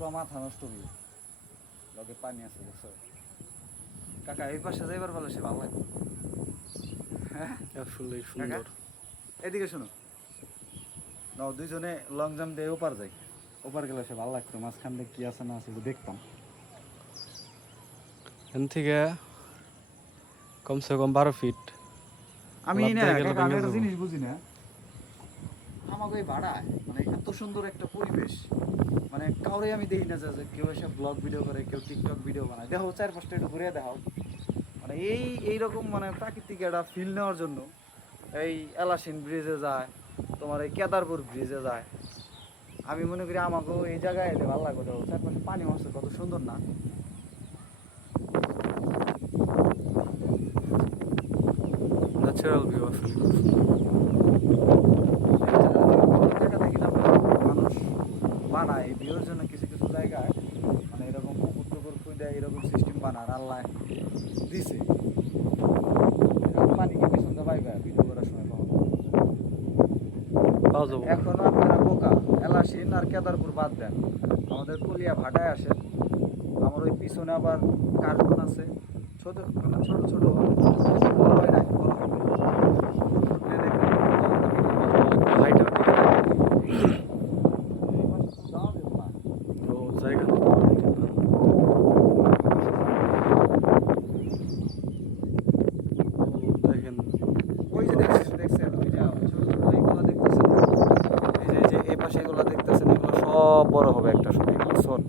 পুরো মাথা নষ্ট ভিউ, লগে পানি আছে দেখছো কাকা। এই পাশে যাইবার ভালো, সে ভালো লাগে। হ্যাঁ আসলে সুন্দর। এদিকে শোনো, নাও দুইজনে লং জাম্প দিয়ে ওপার যাই। ওপার গেলে সে ভালো লাগতো, মাঝখান দিয়ে কি আছে না আছে দেখতাম। এখান থেকে কমসে কম 12 ফিট। আমি লাফ না দিয়ে গেলে কাকা, আমি ভেঙে একটা যাবো। জিনিস বুঝি না, আমাকে এই ভাড়ায় মানে এত সুন্দর একটা পরিবেশ, মানে কাউরে আমি দেখি না যে কেউ এসে ব্লগ ভিডিও করে, কেউ টিকটক ভিডিও বানায়। দেখো চার পাঁচটা একটু ঘুরে দেখাও, মানে এইরকম মানে প্রাকৃতিক একটা ফিল নেওয়ার জন্য এই এলাসিন ব্রিজে যায়, তোমার এই কেদারপুর ব্রিজে যায়। আমি মনে করি আমাকেও এই জায়গায় এলে ভালো লাগবে। দেখো চারপাশে পানি মাছ কত সুন্দর না? ন্যাচারাল ভিউ আসলে খুব সুন্দর। জায়গাতে গেলাম, মানুষ বানায় এই ভিউর জন্য কিছু কিছু জায়গায়, মানে এরকম পুকুর টুকুর খুঁজে এরকম সিস্টেম বানার আল্লাহ দিছে। পানিকে পিছনটা পাইবে ভিডিও করার সময় পাবো। পাওয়া যাবো না। এখনো আপনারা বোকা, এলাসিন আর কেদারপুর বাদ দেন, আমাদের কলিয়া ভাটায় আসেন। আমার ওই পিছনে আবার কার্টুন আছে, ছোট মানে ছোট ছোট বড় হয় নাই, বড় হবে। ফুটফুট নিয়ে দেখবেন, হাইটের দিকে এই পাশে তো যাওয়া যাবে না। ও জায়গা নেই। ও, দেখেন ওই যে দেখছেন ওই যে ছোট ছোট এইগুলো দেখতেছেন, এই যে এই পাশে এগুলো দেখতেছেন, এগুলো সব বড় হবে একটা সময়, এগুলো শোন।